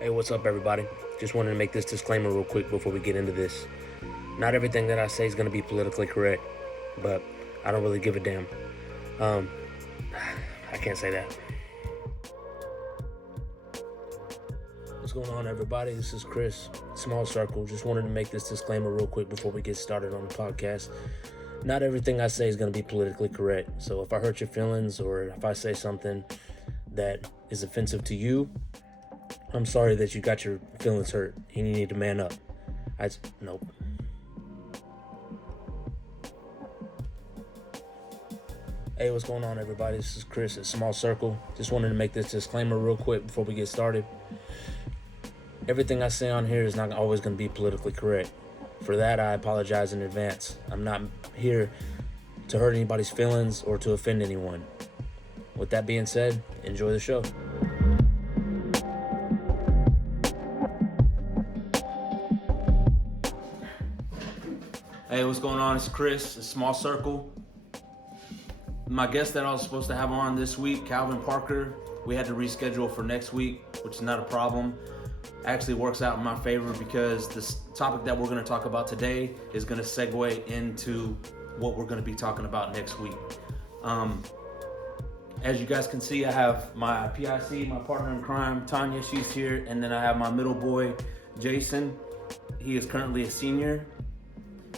Hey, what's up, everybody? Just wanted to make this disclaimer real quick before we get into this. Not everything that I say is going to be politically correct, but I don't really give a damn. Um, I can't say that. What's going on, everybody? This is Chris, Small Circle. Just wanted to make this disclaimer real quick before we get started on the podcast. Not everything I say is going to be politically correct. So if I hurt your feelings or if I say something that is offensive to you, I'm sorry that you got your feelings hurt and you need to man up. Nope. Hey, what's going on, everybody? This is Chris at Small Circle. Just wanted to make this disclaimer real quick before we get started. Everything I say on here is not always going to be politically correct. For that, I apologize in advance. I'm not here to hurt anybody's feelings or to offend anyone. With that being said, enjoy the show. Hey, what's going on? It's Chris, a Small Circle. My guest that I was supposed to have on this week, Calvin Parker, we had to reschedule for next week, which is not a problem. Actually works out in my favor because this topic that we're going to talk about today is going to segue into what we're going to be talking about next week. As you guys can see, I have my PIC, my partner in crime, Tanya, she's here, and then I have my middle boy, Jason. He is currently a senior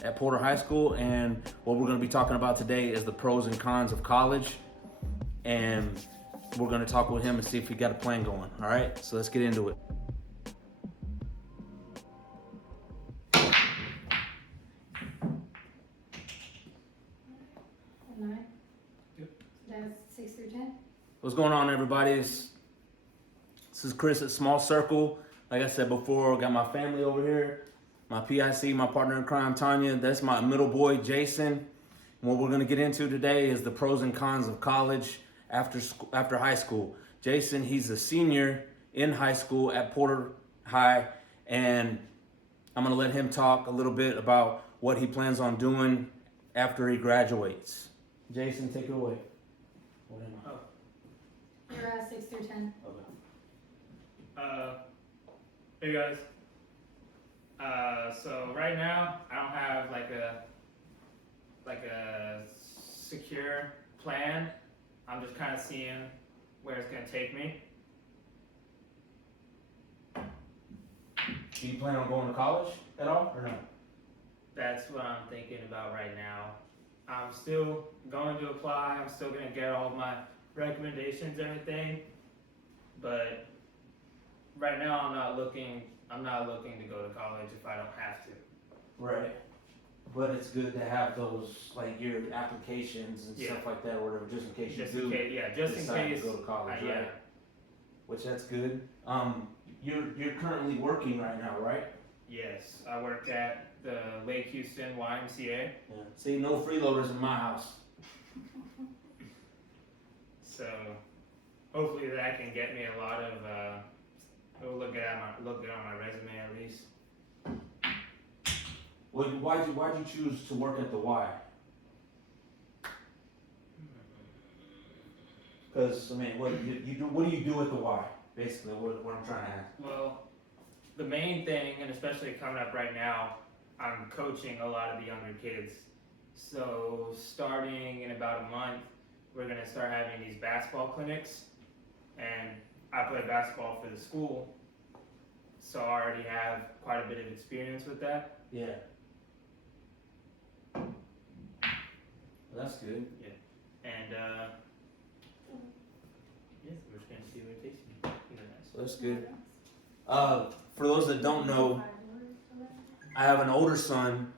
at Porter High School, and what we're going to be talking about today is the pros and cons of college, and we're going to talk with him and see if we got a plan going. All right, so let's get into it. That's 6 through 10. What's going on, everybody? This is Chris at Small Circle. Like I said before, I got my family over here. My PIC, my partner in crime, Tanya. That's my middle boy, Jason. And what we're going to get into today is the pros and cons of college after high school. Jason, he's a senior in high school at Porter High, and I'm going to let him talk a little bit about what he plans on doing after he graduates. Jason, take it away. What am I? Oh. You're 6 through 10. Okay. Hey guys. So right now I don't have like a secure plan. I'm just kind of seeing where it's gonna take me. Do you plan on going to college at all or no? That's what I'm thinking about right now. I'm still going to apply. I'm still gonna get all of my recommendations and everything, but right now I'm not looking to go to college if I don't have to. Right. But it's good to have those, like your applications and stuff like that, or whatever, just in case Just you in do case, yeah, just in decide case. to go to college, right? Yeah. Which that's good. You're currently working right now, right? Yes, I work at the Lake Houston YMCA. Yeah. See, no freeloaders in my house. So hopefully that can get me a lot of. It'll look good on my resume at least. Well, why'd you choose to work at the Y? Because I mean, what do you do at the Y? Basically, what I'm trying to ask. Well, the main thing, and especially coming up right now, I'm coaching a lot of the younger kids. So starting in about a month, we're gonna start having these basketball clinics, and I play basketball for the school, so I already have quite a bit of experience with that. Yeah. Well, that's good. Yeah, and yes, we're just gonna see where it takes me. So that's good. For those that don't know, I have an older son,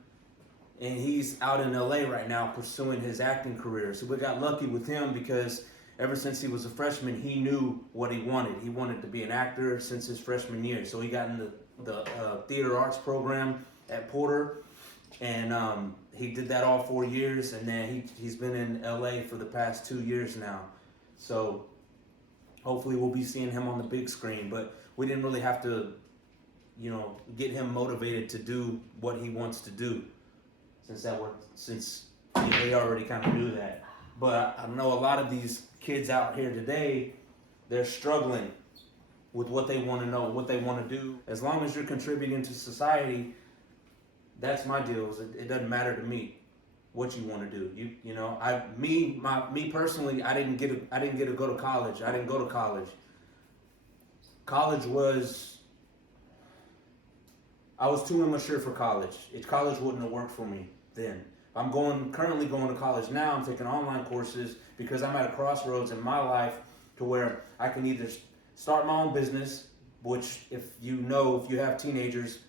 and he's out in LA right now pursuing his acting career. So we got lucky with him because ever since he was a freshman, he knew what he wanted. He wanted to be an actor since his freshman year. So he got in the theater arts program at Porter, and he did that all 4 years, and then he's been in LA for the past 2 years now. So hopefully we'll be seeing him on the big screen, but we didn't really have to, get him motivated to do what he wants to do, since he already kind of knew that. But I know a lot of these kids out here today, they're struggling with what they want to know, what they want to do. As long as you're contributing to society, that's my deal. It doesn't matter to me what you want to do. Me personally, I didn't get to go to college. I didn't go to college. I was too immature for college. College wouldn't have worked for me then. I'm currently going to college now. I'm taking online courses because I'm at a crossroads in my life to where I can either start my own business, which if you have teenagers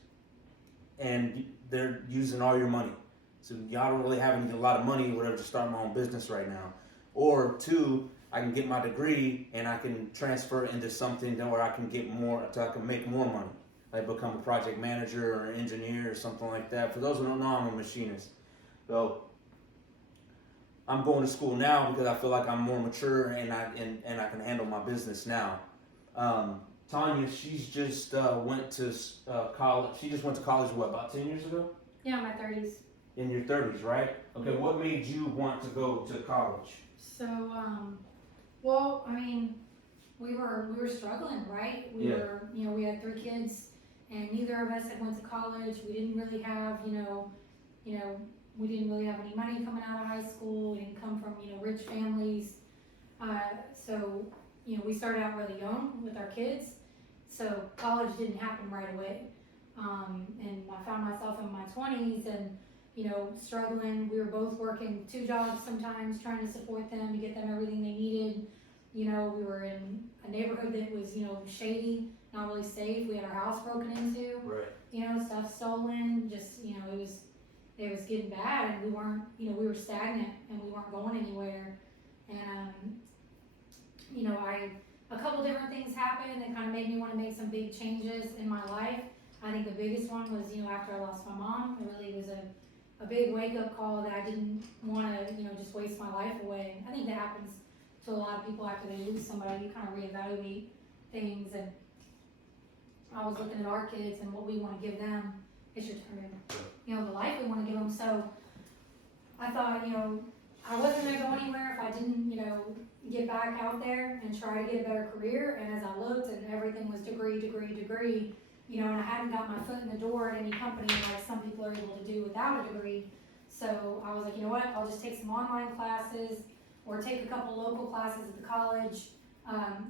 and they're using all your money. So y'all don't really have a lot of money or whatever to start my own business right now. Or two, I can get my degree and I can transfer into something where I can get more, so I can make more money. Like become a project manager or an engineer or something like that. For those who don't know, I'm a machinist. So I'm going to school now because I feel like I'm more mature and I can handle my business now. Tanya, she's just went to college. She just went to college, about 10 years ago? Yeah, my 30s. In your 30s, right? Okay, what made you want to go to college? So, well, I mean, we were struggling, right? We had 3 kids, and neither of us had went to college. We didn't really have, we didn't really have any money coming out of high school. We didn't come from, rich families. So, we started out really young with our kids. So college didn't happen right away. And I found myself in my 20s and, struggling. We were both working 2 jobs sometimes, trying to support them, to get them everything they needed. We were in a neighborhood that was, shady, not really safe. We had our house broken into, right. Stuff stolen. Just, it was getting bad, and we weren't, we were stagnant and we weren't going anywhere. And, a couple different things happened that kind of made me want to make some big changes in my life. I think the biggest one was, after I lost my mom, it really was a big wake-up call that I didn't want to, just waste my life away. I think that happens to a lot of people after they lose somebody. You kind of reevaluate things, and I was looking at our kids and what we want to give them. It's your turn, the life we want to give them. So I thought, I wasn't going to go anywhere if I didn't, get back out there and try to get a better career. And as I looked, and everything was degree, and I hadn't got my foot in the door at any company like some people are able to do without a degree. So I was like, you know what, I'll just take some online classes or take a couple local classes at the college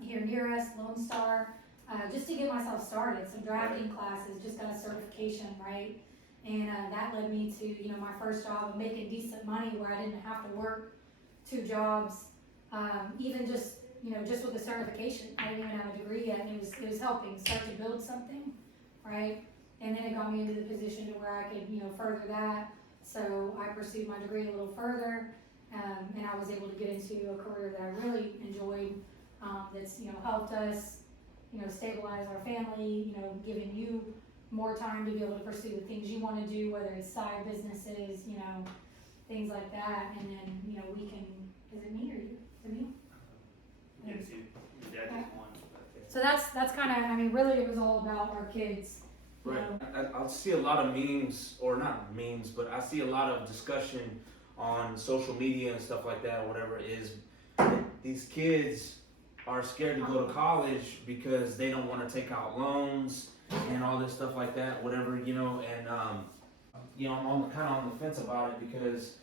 here near us, Lone Star, just to get myself started. Some drafting classes, just got a certification, right? And that led me to, my first job of making decent money where I didn't have to work 2 jobs, even just, just with the certification. I didn't even have a degree yet, and it was helping start to build something, right? And then it got me into the position to where I could, further that. So I pursued my degree a little further, and I was able to get into a career that I really enjoyed, that's, helped us, stabilize our family, giving you more time to be able to pursue the things you want to do, whether it's side businesses, things like that. And then, we can, is it me or you? Is it me? Yes, you. Dad Okay. just won. So that's kind of, really it was all about our kids. Right. I see a lot of memes, or not memes, but I see a lot of discussion on social media and stuff like that, or whatever it is. These kids are scared to go to college because they don't want to take out loans and all this stuff like that, whatever, and I'm kind of on the fence about it because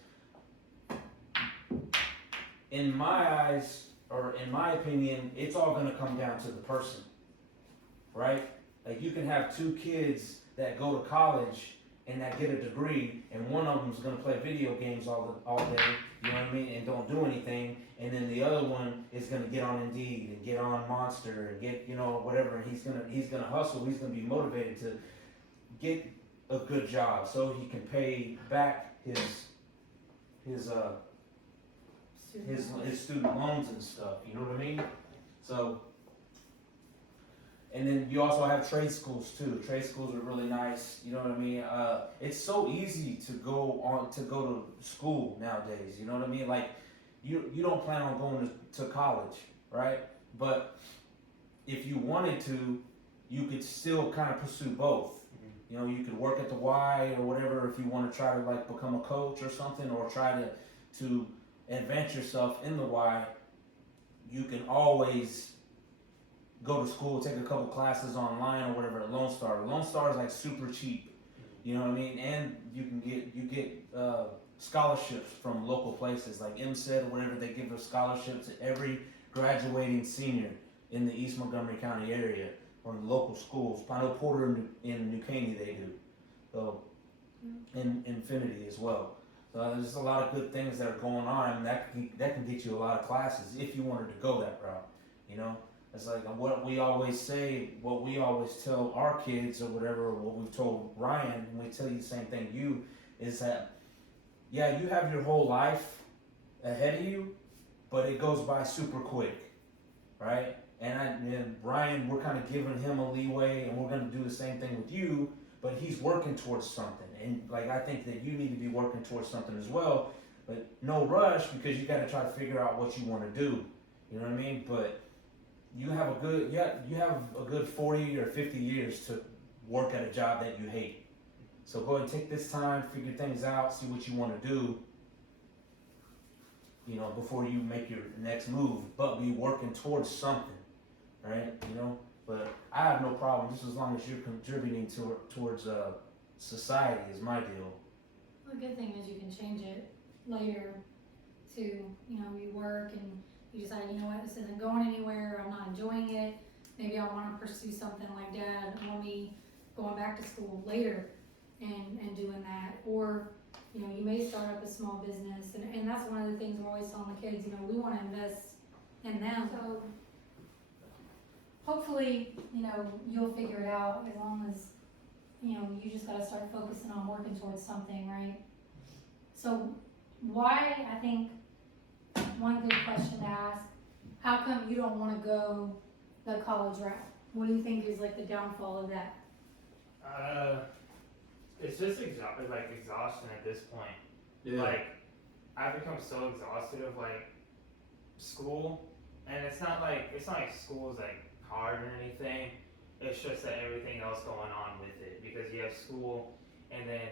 in my eyes, or in my opinion, it's all going to come down to the person, right? Like, you can have 2 kids that go to college and that get a degree, and one of them is going to play video games all day, you know what I mean, and don't do anything, and then the other one is going to get on Indeed and get on Monster and get, whatever, and he's going to hustle, he's going to be motivated to get a good job so he can pay back his student loans and stuff, you know what I mean? So, and then you also have trade schools too. Trade schools are really nice, you know what I mean? It's so easy to go to school nowadays, you know what I mean? Like, you don't plan on going to college, right? But if you wanted to, you could still kind of pursue both. You could work at the Y or whatever if you want to try to like become a coach or something, or try to advance yourself in the Y. You can always go to school, take a couple classes online or whatever at Lone Star. Lone Star is like super cheap, you know what I mean? And you get scholarships from local places like MSED or wherever. They give a scholarship to every graduating senior in the East Montgomery County area or in local schools. I know Porter in New Caney they do, so in Infinity as well. So there's a lot of good things that are going on, and that can get you a lot of classes if you wanted to go that route. You know, it's like what we always say, what we always tell our kids or whatever, or what we've told Ryan, and we tell you the same thing. You is that, yeah, you have your whole life ahead of you, but it goes by super quick, right? And Ryan, we're kind of giving him a leeway, and we're going to do the same thing with you. But he's working towards something, and like I think that you need to be working towards something as well. But no rush, because you got to try to figure out what you want to do. You know what I mean? But you have a good 40 or 50 years to work at a job that you hate. So go ahead and take this time, figure things out, see what you want to do. You know, before you make your next move, but be working towards something, right? You know. But I have no problem just as long as you're contributing towards society is my deal. The good thing is you can change it later to, you know, you work and you decide, you know what, this isn't going anywhere, I'm not enjoying it. Maybe I want to pursue something like Dad want me going back to school later and doing that. Or, you know, you may start up a small business, and that's one of the things we're always telling the kids, you know, we want to invest in them. So hopefully, you know, you'll figure it out as long as, you know, you just gotta start focusing on working towards something, right? So why, I think, one good question to ask, how come you don't wanna go the college route? What do you think is like the downfall of that? It's just exhaustion at this point. Yeah. Like, I've become so exhausted of like school, and it's not like school is like hard or anything. It's just that everything else going on with it, because you have school, and then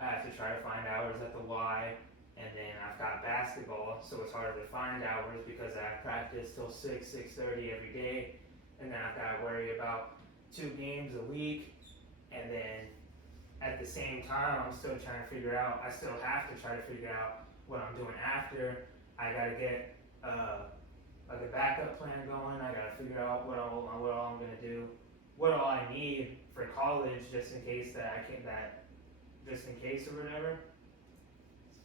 I have to try to find hours at the Y, and then I've got basketball, so it's harder to find hours because I have practice till 6:30 every day, and then I've got to worry about 2 games a week, and then at the same time I still have to try to figure out what I'm doing after. I gotta get like a backup plan going. I gotta figure out what all I'm gonna do, what all I need for college, just in case or whatever.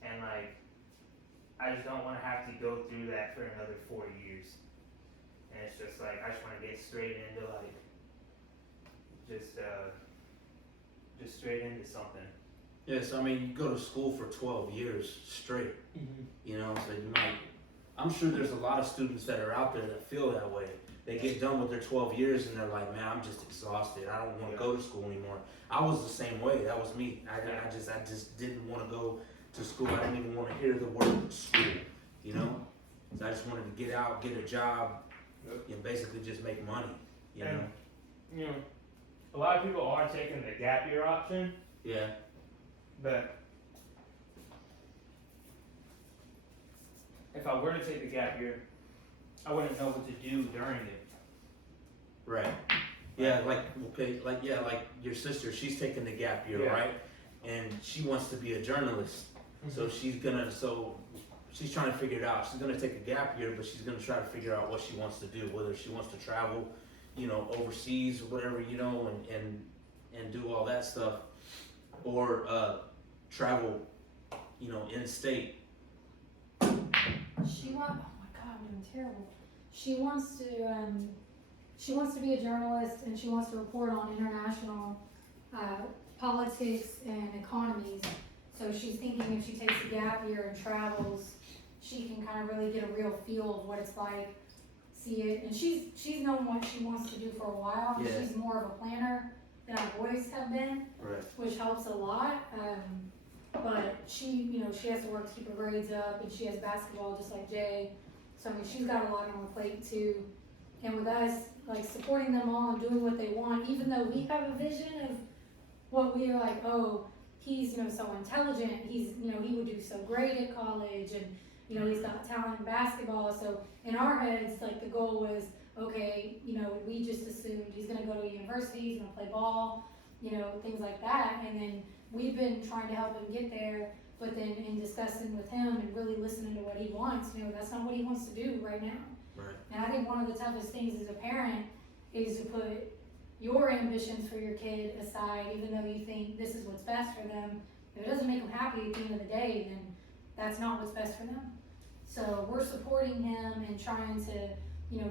And like, I just don't want to have to go through that for another 4 years. And it's just like, I just want to get straight into like, just straight into something. Yes, I mean, you go to school for 12 years straight, you know, so you might, I'm sure there's a lot of students that are out there that feel that way. They get done with their 12 years and they're like, man, I'm just exhausted. I don't want to go to school anymore. I was the same way. That was me. I just didn't want to go to school. I didn't even want to hear the word school, you know? So I just wanted to get out, get a job, and basically just make money, you know? You know, a lot of people are taking the gap year option, Yeah. but if I were to take the gap year, I wouldn't know what to do during it. Right. Yeah, like your sister, she's taking the gap year, Yeah. right? And she wants to be a journalist. So she's trying to figure it out. She's gonna take a gap year, but she's gonna try to figure out what she wants to do, whether she wants to travel, you know, overseas or whatever, you know, and do all that stuff, or travel, you know, in state. Oh my God, I'm doing terrible. She wants to be a journalist, and she wants to report on international politics and economies. So she's thinking if she takes a gap year and travels, she can kind of really get a real feel of what it's like, see it. And she's known what she wants to do for a while. Yeah. She's more of a planner than our boys have been, Right. which helps a lot. But she has to work to keep her grades up, and she has basketball just like Jay. So I mean, she's got a lot on her plate too. And with us, like supporting them all and doing what they want, even though we have a vision of what we are like, oh, he's, you know, so intelligent, he's, you know, he would do so great at college, and, you know, he's got talent in basketball. So in our heads, like the goal was, okay, we just assumed he's gonna go to university, he's gonna play ball, things like that. And then we've been trying to help him get there, but then in discussing with him and really listening to what he wants, that's not what he wants to do right now. Right. And I think one of the toughest things as a parent is to put your ambitions for your kid aside, even though you think this is what's best for them. If it doesn't make them happy at the end of the day, then that's not what's best for them. So we're supporting him and trying to,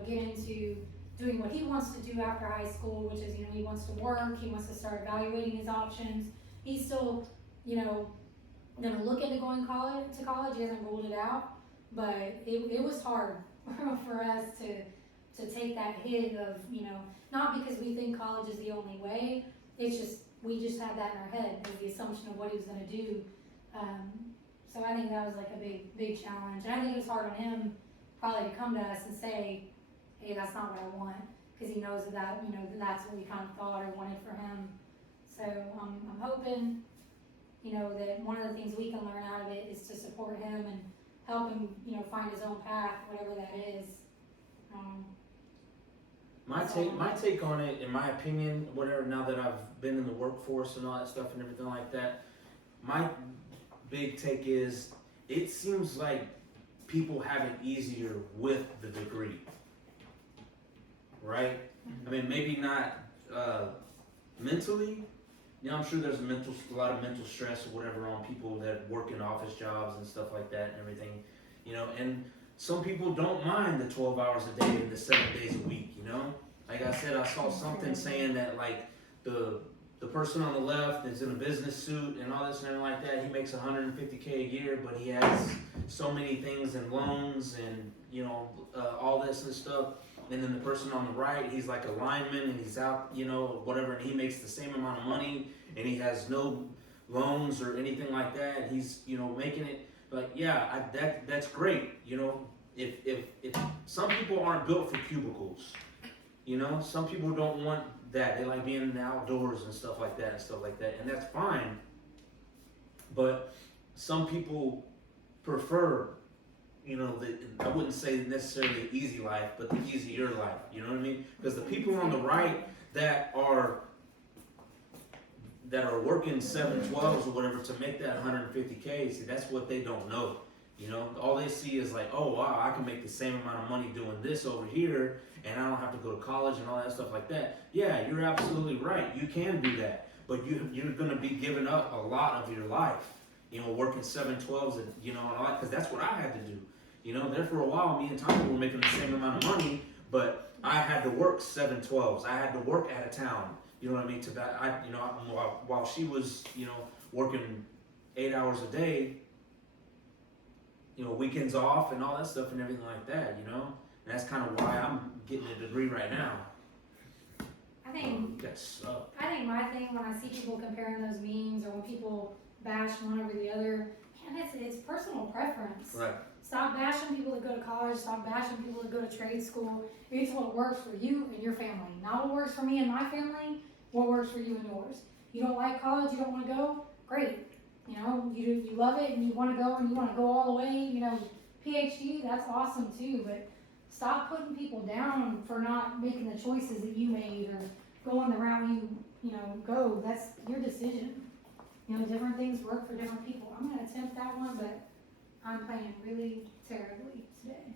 get into doing what he wants to do after high school, which is, he wants to work, he wants to start evaluating his options. He's still, gonna look into going to college, he hasn't ruled it out, but it was hard for us to take that hit of, not because we think college is the only way, it's just, we just had that in our head as the assumption of what he was gonna do. So I think that was like a big challenge. And I think it was hard on him probably to come to us and say, hey, that's not what I want, because he knows that, that's what we kind of thought or wanted for him. So I'm hoping, that one of the things we can learn out of it is to support him and help him, find his own path, whatever that is. My take on it, in my opinion, whatever, now that I've been in the workforce and all that stuff and everything like that, my big take is, it seems like people have it easier with the degree, right? I mean, maybe not mentally. I'm sure there's a lot of mental stress or whatever on people that work in office jobs and stuff like that and everything, and some people don't mind the 12 hours a day and the 7 days a week, Like I said, I saw something saying that, like, the person on the left is in a business suit and all this and everything like that. He makes $150K a year, but he has so many things in loans and, all this and stuff. And then the person on the right, he's like a lineman and he's out, whatever, and he makes the same amount of money and he has no loans or anything like that. He's, making it. But yeah, that's great. If some people aren't built for cubicles, some people don't want that. They like being in the outdoors and stuff like that, and that's fine. But some people prefer, I wouldn't say necessarily the easy life, but the easier life. You know what I mean? Because the people on the right that are working 7/12s or whatever to make that 150K, see, that's what they don't know. All they see is like, oh wow, I can make the same amount of money doing this over here, and I don't have to go to college and all that stuff like that. Yeah, you're absolutely right. You can do that, but you're going to be giving up a lot of your life. Working 7/12s and and all that, because that's what I had to do. There for a while, me and Tommy were making the same amount of money, but I had to work 7/12s. I had to work out of town. You know what I mean? To that, while she was, working 8 hours a day, weekends off and all that stuff and everything like that. And that's kind of why I'm getting a degree right now. I think That sucks. I think my thing when I see people comparing those memes or when people bash one over the other, man, it's personal preference. Right. Stop bashing people that go to college. Stop bashing people that go to trade school. It's what works for you and your family. Not what works for me and my family. What works for you and yours. You don't like college. You don't want to go. Great. You love it and you want to go and you want to go all the way. PhD. That's awesome too. But stop putting people down for not making the choices that you made or going the route you go. That's your decision. Different things work for different people. I'm going to attempt that one, but I'm playing really terribly today.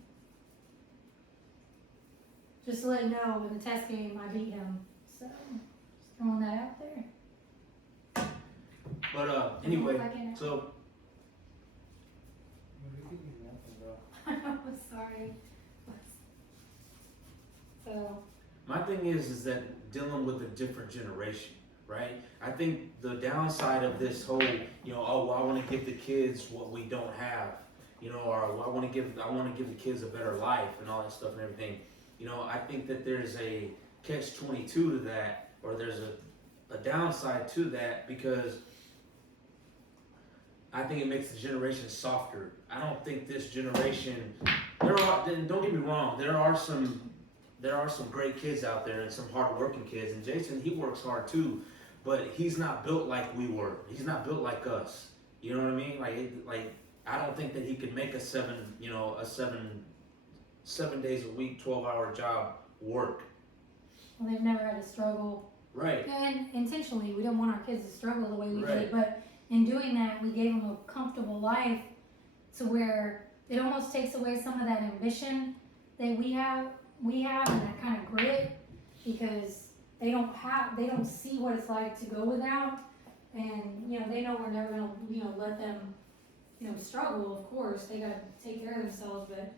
Just to let you know, in the test game, I beat him. So, just throwing that out there. But anyway, so I'm sorry. So. my thing is that dealing with a different generation. Right? I think the downside of this whole, oh, well, I want to give the kids what we don't have, or I want to give the kids a better life and all that stuff and everything. I think that there's a catch-22 to that, or there's a downside to that, because I think it makes the generation softer. I don't think this generation, don't get me wrong, there are some great kids out there and some hard-working kids, and Jason, he works hard too, but he's not built like we were. He's not built like us. You know what I mean? Like I don't think that he could make a 7 days a week, 12-hour job work. Well, they've never had to struggle. Right. And intentionally, we don't want our kids to struggle the way we Right. did. But in doing that, we gave them a comfortable life to where it almost takes away some of that ambition that we have and that kind of grit, because they don't see what it's like to go without. And, you know, they know we're never going to, you know, let them, you know, struggle. Of course, they got to take care of themselves, but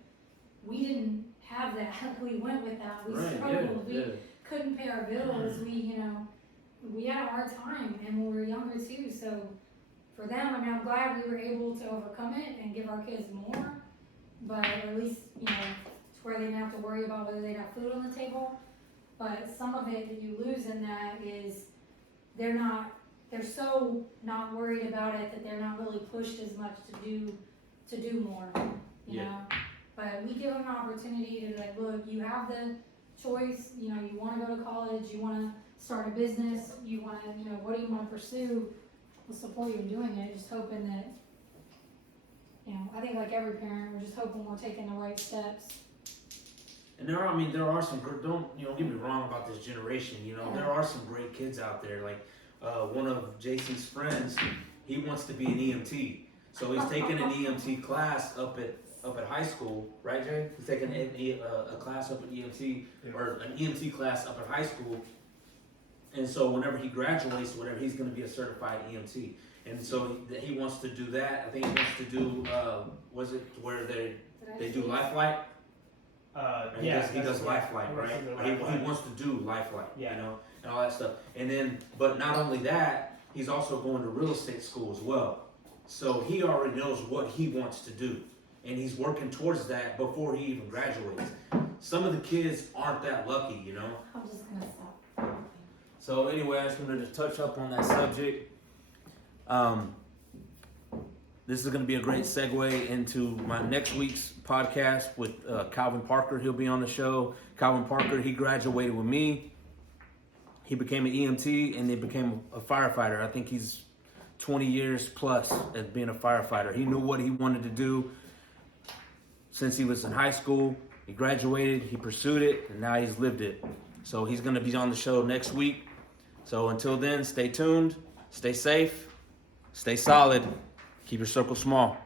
we didn't have that. We went without. We Right. struggled. Yeah. We couldn't pay our bills. We had a hard time, and we were younger too. So for them, I mean, I'm glad we were able to overcome it and give our kids more, but at least, you know, to where they didn't have to worry about whether they have food on the table. But some of it that you lose in that is they're so not worried about it that they're not really pushed as much to do more, you know. But we give them an opportunity to be like, look, you have the choice, you know, you want to go to college, you want to start a business, you want to, you know, what do you want to pursue? We'll support you in doing it, just hoping that, you know, I think like every parent, we're just hoping we're taking the right steps. And there are some, don't get me wrong about this generation, you know, there are some great kids out there. Like one of Jason's friends, he wants to be an EMT. So he's taking an EMT class up at high school, right, Jay? He's taking a class up at EMT, or an EMT class up at high school. And so whenever he graduates, whatever, he's going to be a certified EMT. And so he wants to do that. I think he wants to do, was it where they do life flight? He does life flight, right? He wants to do life flight, you know, and all that stuff. And then, but not only that, he's also going to real estate school as well. So he already knows what he wants to do, and he's working towards that before he even graduates. Some of the kids aren't that lucky, you know. I'm just gonna stop. So anyway, I just wanted to touch up on that subject. This is going to be a great segue into my next week's podcast with Calvin Parker. He'll be on the show. Calvin Parker, he graduated with me. He became an EMT and he became a firefighter. I think he's 20 years plus as being a firefighter. He knew what he wanted to do since he was in high school. He graduated, he pursued it, and now he's lived it. So he's going to be on the show next week. So until then, stay tuned, stay safe, stay solid, keep your circle small.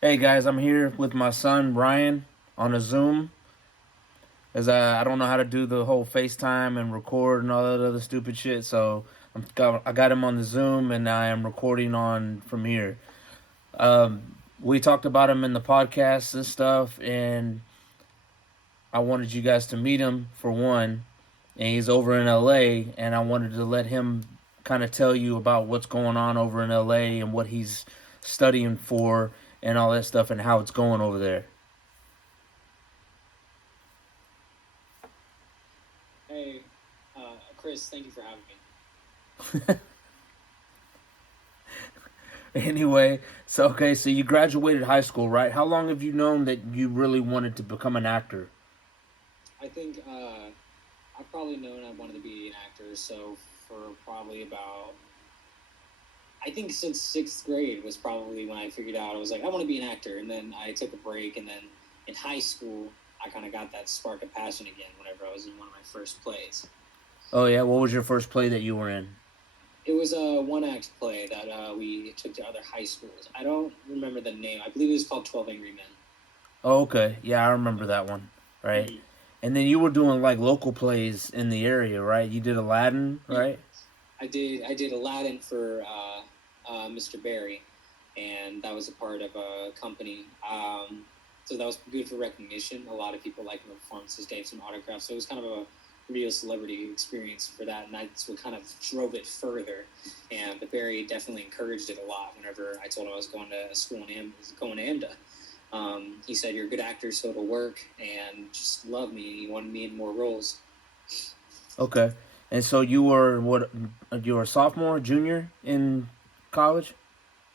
Hey guys, I'm here with my son Brian on a Zoom. As I don't know how to do the whole FaceTime and record and all that other stupid shit, so I got him on the Zoom and I am recording on from here. We talked about him in the podcast and stuff, and I wanted you guys to meet him for one. And he's over in LA, and I wanted to let him kind of tell you about what's going on over in LA and what he's studying for and all that stuff and how it's going over there. Hey, Chris, thank you for having me. Anyway, so you graduated high school, right? How long have you known that you really wanted to become an actor? I think I've probably known I wanted to be an actor, so for probably about, I think since 6th grade was probably when I figured out I was like, I want to be an actor, and then I took a break, and then in high school, I kind of got that spark of passion again whenever I was in one of my first plays. Oh yeah, what was your first play that you were in? It was a one-act play that we took to other high schools. I don't remember the name. I believe it was called 12 Angry Men. Oh, okay. Yeah, I remember that one. Right. Mm-hmm. And then you were doing like local plays in the area, right? You did Aladdin, right? I did Aladdin for Mr. Barry, and that was a part of a company. So that was good for recognition. A lot of people liked my performances, gave some autographs. So it was kind of a real celebrity experience for that, and that's what kind of drove it further. And but Barry definitely encouraged it a lot whenever I told him I was going to school going to AMDA. He said, "You're a good actor, so it'll work," and just loved me, and he wanted me in more roles. Okay. And so you were a sophomore, junior in college?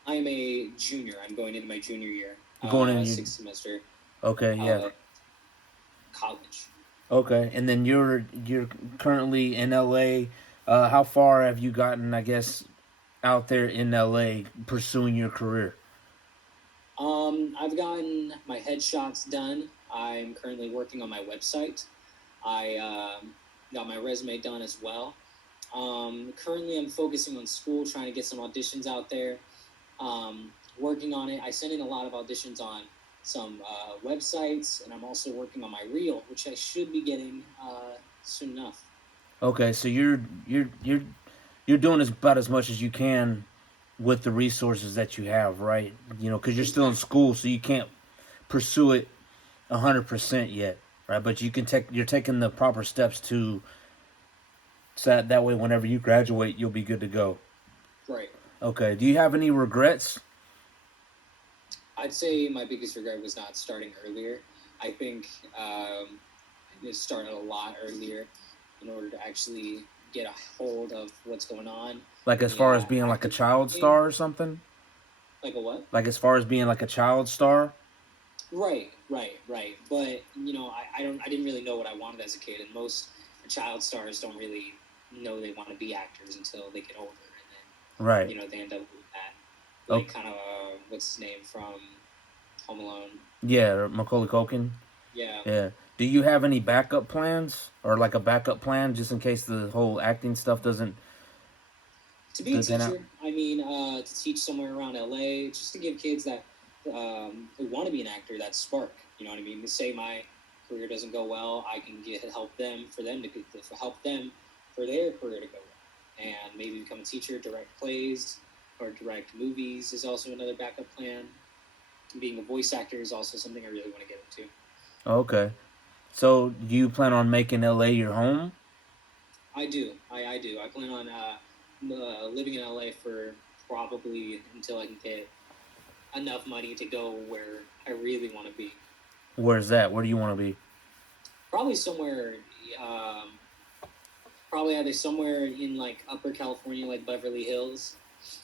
I am a junior. I'm going into my junior year. Going in 6th semester. Okay, yeah. College. Okay, and then you're currently in LA. How far have you gotten, I guess, out there in LA pursuing your career? I've gotten my headshots done. I'm currently working on my website. I got my resume done as well. Currently, I'm focusing on school, trying to get some auditions out there. Working on it. I sent in a lot of auditions on some websites, and I'm also working on my reel, which I should be getting soon enough. Okay, so you're doing about as much as you can with the resources that you have, right? You know, because you're still in Exactly. school, so you can't pursue it 100% yet, right? But you're taking the proper steps to so that way whenever you graduate, you'll be good to go. Right. Okay. Do you have any regrets? I'd say my biggest regret was not starting earlier. I think I started a lot earlier in order to actually get a hold of what's going on Like in as the far as being like a acting child community. star or something? Like a what? Like as far as being like a child star? Right. But I didn't really know what I wanted as a kid, and most child stars don't really know they want to be actors until they get older, and Right. then they end up with that. Like Okay. kind of what's his name from Home Alone? Yeah, Macaulay Culkin. Yeah. Yeah. Do you have any backup plans or like a backup plan just in case the whole acting stuff To be a doesn't pan out? teacher, I mean, to teach somewhere around LA, just to give kids that who want to be an actor that spark. You know what I mean? To say my career doesn't go well, I can help them for them to help them for their career to go well, and maybe become a teacher, direct plays, or direct movies is also another backup plan. Being a voice actor is also something I really want to get into. Okay. So do you plan on making LA your home? I do. I do. I plan on living in LA for probably until I can get enough money to go where I really want to be. Where's that? Where do you want to be? Probably somewhere, um, probably either somewhere in like Upper California, like Beverly Hills.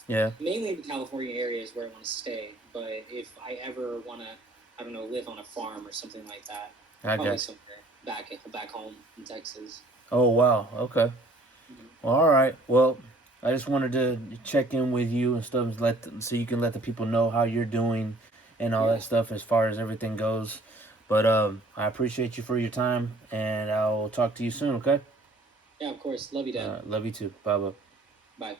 Yeah, Mainly the California area is where I want to stay. But if I ever want to, I don't know, live on a farm or something like that, I probably got you. somewhere back home in Texas. Oh wow. Okay. Mhm. All right. Well, I just wanted to check in with you and stuff, so you can let the people know how you're doing and all Yeah, that stuff as far as everything goes. But I appreciate you for your time, and I'll talk to you soon. Okay. yeah, of course. Love you, Dad. Love you too. Bye bye. Bye.